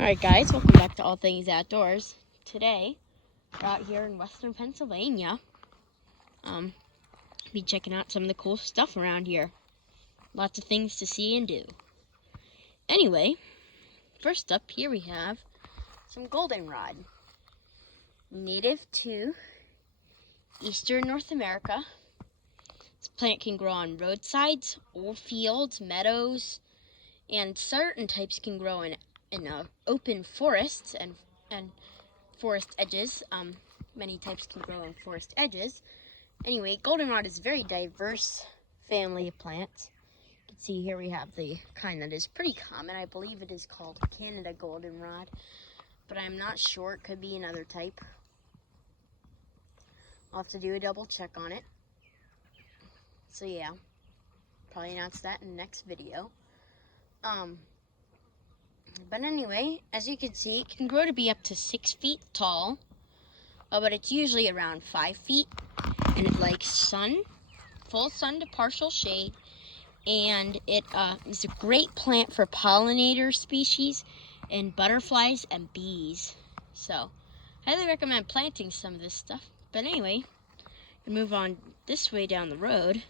Alright guys, welcome back to All Things Outdoors. Today, we're out here in western Pennsylvania. Be checking out some of the cool stuff around here. Lots of things to see and do. Anyway, first up here we have some goldenrod. Native to eastern North America. This plant can grow on roadsides, old fields, meadows, and certain types can grow in open forests and forest edges. Many types can grow on forest edges. Anyway, goldenrod is a very diverse family of plants. You can see here we have the kind that is pretty common. I believe it is called Canada goldenrod, but I'm not sure. It could be another type. I'll have to do a double check on it. So yeah, probably announce that in the next video. But anyway, as you can see, it can grow to be up to 6 feet tall, but it's usually around 5 feet, and it likes sun, full sun to partial shade, and it is a great plant for pollinator species and butterflies and bees. So, I highly recommend planting some of this stuff. But anyway, we move on this way down the road.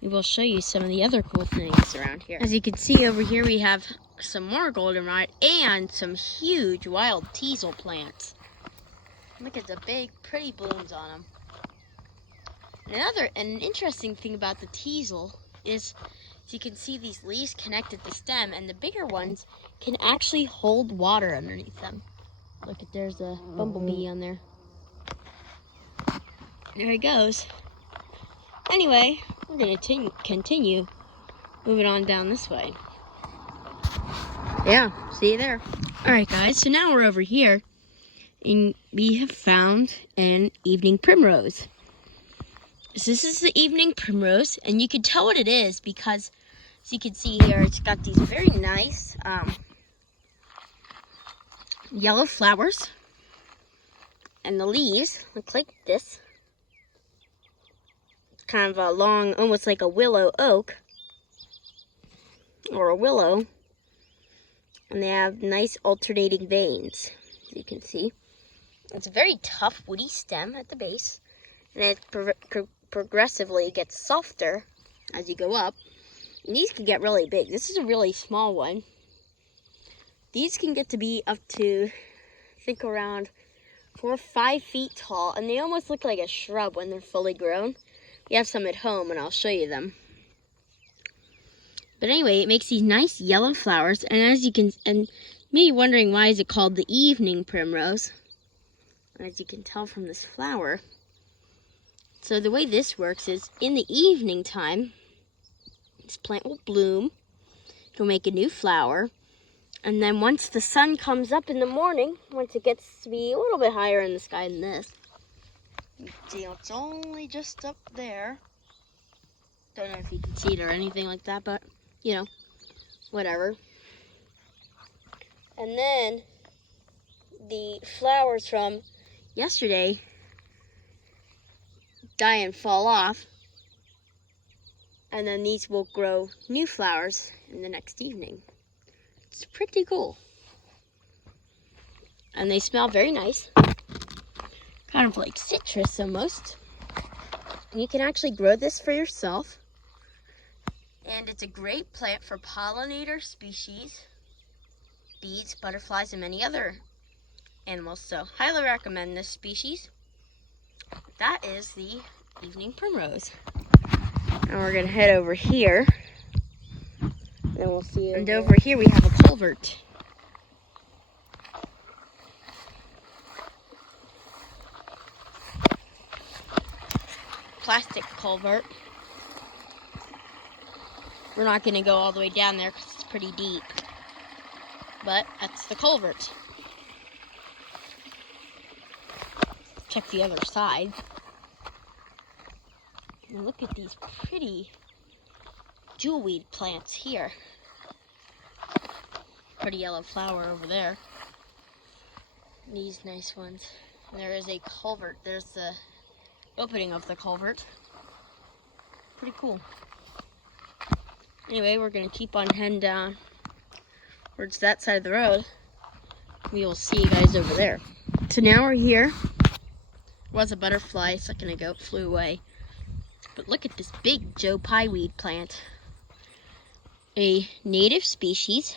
We will show you some of the other cool things around here. As you can see over here, we have some more goldenrod and some huge wild teasel plants. Look at the big, pretty blooms on them. An interesting thing about the teasel is, as you can see, these leaves connect at the stem, and the bigger ones can actually hold water underneath them. Look, there's a bumblebee on there. There he goes. Anyway, we're going to continue moving on down this way. Yeah, see you there. Alright guys, so now we're over here, and we have found an evening primrose. So this is the evening primrose, and you can tell what it is because, as you can see here, it's got these very nice yellow flowers, and the leaves look like this. Kind of a long, almost like a willow oak, or a willow, and they have nice alternating veins, as you can see. It's a very tough woody stem at the base, and it progressively gets softer as you go up, and these can get really big. This is a really small one. These can get to be up to, I think, around 4 or 5 feet tall, and they almost look like a shrub when they're fully grown. We have some at home, and I'll show you them. But anyway, it makes these nice yellow flowers, and as you can, and maybe wondering why is it called the evening primrose, as you can tell from this flower. So the way this works is, in the evening time, this plant will bloom, it'll make a new flower, and then once the sun comes up in the morning, once it gets to be a little bit higher in the sky than this, you can see it's only just up there. Don't know if you can see it or anything like that, but, you know, whatever. And then the flowers from yesterday die and fall off. And then these will grow new flowers in the next evening. It's pretty cool. And they smell very nice. Kind of like citrus almost. And you can actually grow this for yourself. And it's a great plant for pollinator species, bees, butterflies, and many other animals. So, highly recommend this species. That is the evening primrose. And we're going to head over here. Then we'll see. And over here we have a culvert. Plastic culvert. We're not going to go all the way down there because it's pretty deep. But that's the culvert. Check the other side. And look at these pretty jewelweed plants here. Pretty yellow flower over there. These nice ones. And there is a culvert. There's the opening of the culvert. Pretty cool. Anyway, we're going to keep on heading down towards that side of the road. We will see you guys over there. So now we're here. Was a butterfly a second ago, it flew away. But look at this big Joe Pye weed plant. A native species.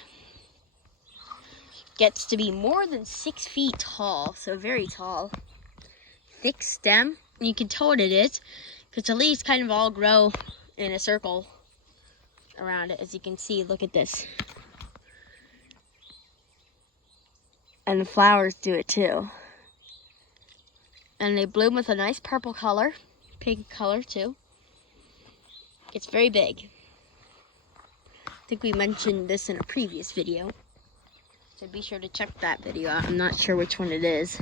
Gets to be more than 6 feet tall, so very tall. Thick stem, and you can tell what it is, because the leaves kind of all grow in a circle around it, as you can see. Look at this. And the flowers do it too. And they bloom with a nice purple color, pink color too. It's very big. I think we mentioned this in a previous video. So be sure to check that video out. I'm not sure which one it is.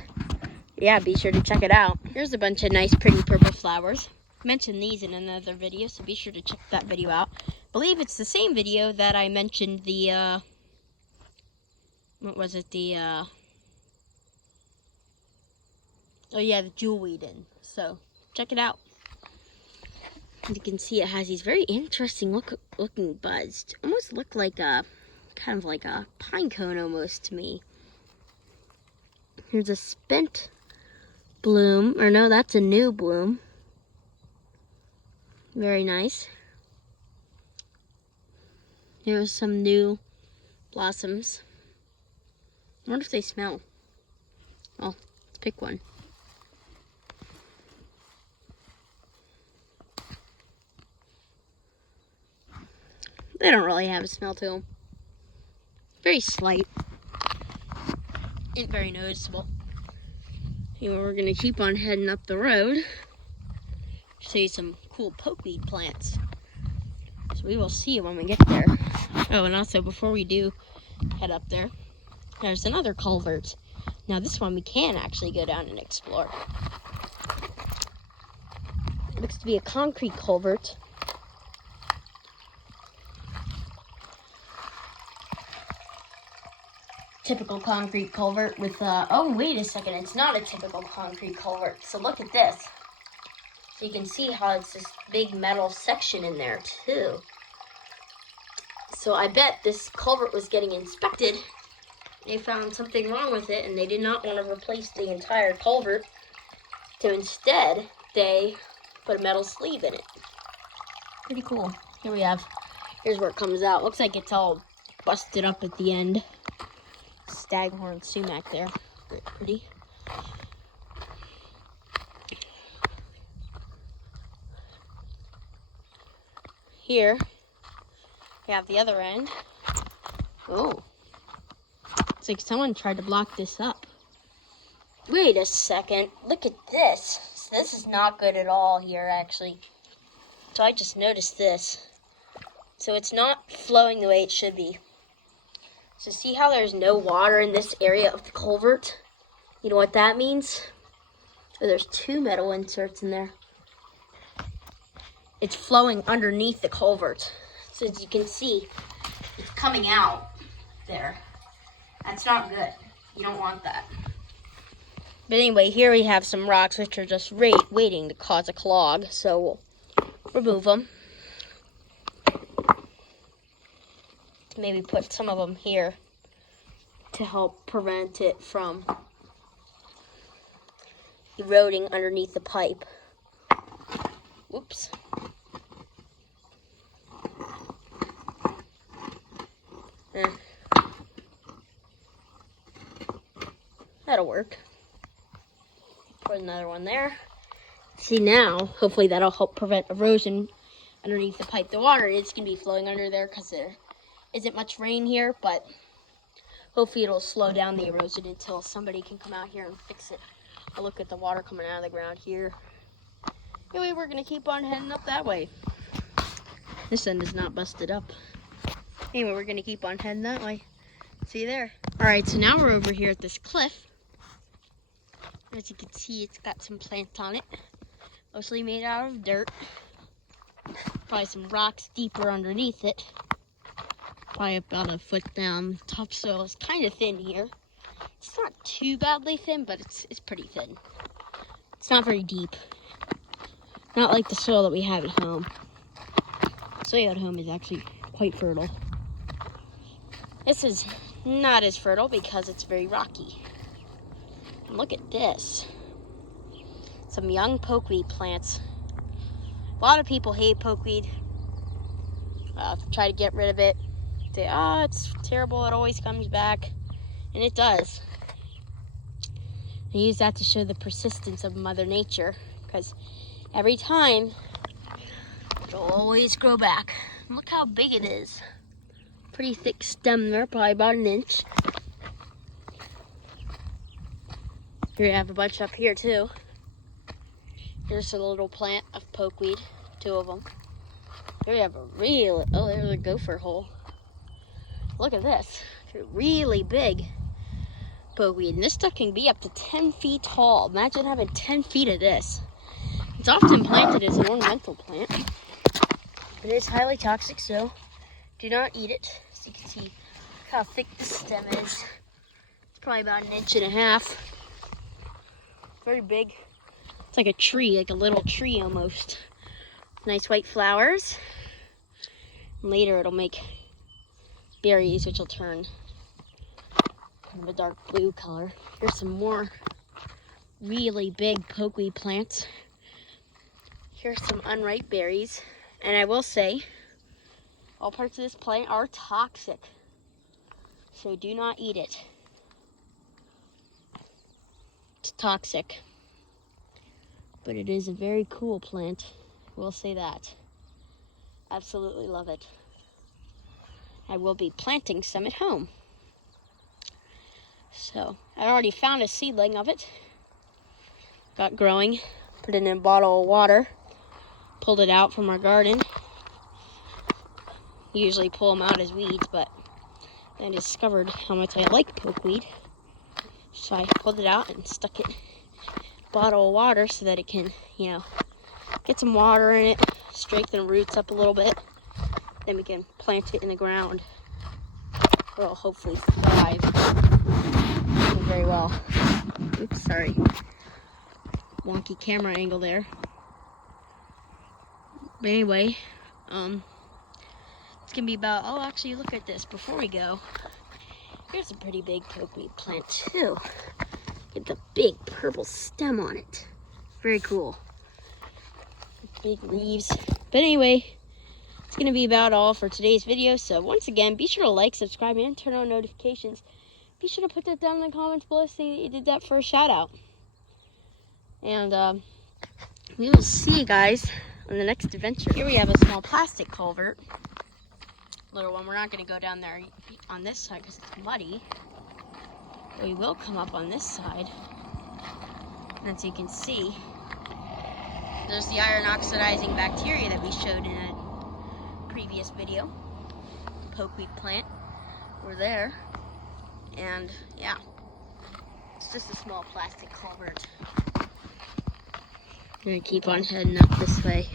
Yeah, be sure to check it out. Here's a bunch of nice pretty purple flowers. I mentioned these in another video, so be sure to check that video out. I believe it's the same video that I mentioned the, what was it, the, oh yeah, the jewelweed in. So, check it out. And you can see it has these very interesting looking buds. Almost look like a, kind of like a pine cone almost to me. Here's a spent bloom, or no, that's a new bloom. Very nice. Here's some new blossoms. I wonder if they smell. Well, let's pick one. They don't really have a smell to them. Very slight. Ain't very noticeable. Anyway, we're gonna keep on heading up the road. Show you some cool pokeweed plants. So we will see you when we get there. Oh, and also before we do head up there, there's another culvert. Now this one we can actually go down and explore. It looks to be a concrete culvert. Typical concrete culvert with, oh wait a second, it's not a typical concrete culvert. So look at this. So you can see how it's this big metal section in there too. So I bet this culvert was getting inspected. They found something wrong with it and they did not want to replace the entire culvert. So instead, they put a metal sleeve in it. Pretty cool. Here's where it comes out. Looks like it's all busted up at the end. Staghorn sumac there. Very pretty. Here, we have the other end. Oh. It's like someone tried to block this up. Wait a second. Look at this. This is not good at all here, actually. So I just noticed this. So it's not flowing the way it should be. So see how there's no water in this area of the culvert? You know what that means? Oh, there's 2 metal inserts in there. It's flowing underneath the culvert. So as you can see, it's coming out there. That's not good. You don't want that. But anyway, here we have some rocks which are just waiting to cause a clog. So we'll remove them. Maybe put some of them here to help prevent it from eroding underneath the pipe. Whoops. That'll work. Put another one there. See now, hopefully that'll help prevent erosion underneath the pipe. The water is going to be flowing under there because there isn't much rain here, but hopefully it'll slow down the erosion until somebody can come out here and fix it. I'll look at the water coming out of the ground here. Anyway, we're going to keep on heading up that way. This end is not busted up. Anyway, we're going to keep on heading that way. See you there. Alright, so now we're over here at this cliff. As you can see, it's got some plants on it. Mostly made out of dirt. Probably some rocks deeper underneath it. Probably about a foot down. Topsoil is kind of thin here. It's not too badly thin, but it's pretty thin. It's not very deep. Not like the soil that we have at home. Soil at home is actually quite fertile. This is not as fertile because it's very rocky. And look at this. Some young pokeweed plants. A lot of people hate pokeweed. Try to get rid of it. Say, oh, it's terrible, it always comes back. And it does. I use that to show the persistence of Mother Nature, because every time it'll always grow back. And look how big it is. Pretty thick stem there, probably about an inch. Here we have a bunch up here too. Here's a little plant of pokeweed, 2 of them. Here we have a real, oh, there's a gopher hole. Look at this, really big pokeweed. And this stuff can be up to 10 feet tall. Imagine having 10 feet of this. It's often planted as an ornamental plant. It is highly toxic, so do not eat it. As you can see how thick the stem is. It's probably about 1.5 inches. Very big. It's like a tree, like a little tree almost. Nice white flowers. And later it'll make berries, which will turn kind of a dark blue color. Here's some more really big pokeweed plants. Here's some unripe berries. And I will say, all parts of this plant are toxic, so do not eat it. It's toxic, but it is a very cool plant. I will say that. Absolutely love it. I will be planting some at home. So, I already found a seedling of it. Got growing. Put it in a bottle of water. Pulled it out from our garden. Usually pull them out as weeds, but I discovered how much I like pokeweed. So I pulled it out and stuck it in a bottle of water so that it can, you know, get some water in it, strengthen the roots up a little bit. Then we can plant it in the ground. It'll hopefully thrive very well. Oops, sorry. Wonky camera angle there. But anyway, it's gonna be about, oh, actually, look at this before we go. Here's a pretty big pokeweed plant too. Get the big purple stem on it. Very cool. Big leaves. But anyway, it's gonna be about all for today's video. So once again, be sure to like, subscribe, and turn on notifications. Be sure to put that down in the comments below saying that you did that for a shout out. And we will see you guys on the next adventure. Here we have a small plastic culvert. Little one. We're not going to go down there on this side because it's muddy. We will come up on this side. And as you can see, there's the iron oxidizing bacteria that we showed in a previous video. Pokeweed plant. We're there. And yeah, it's just a small plastic culvert. I'm going to keep on heading up this way.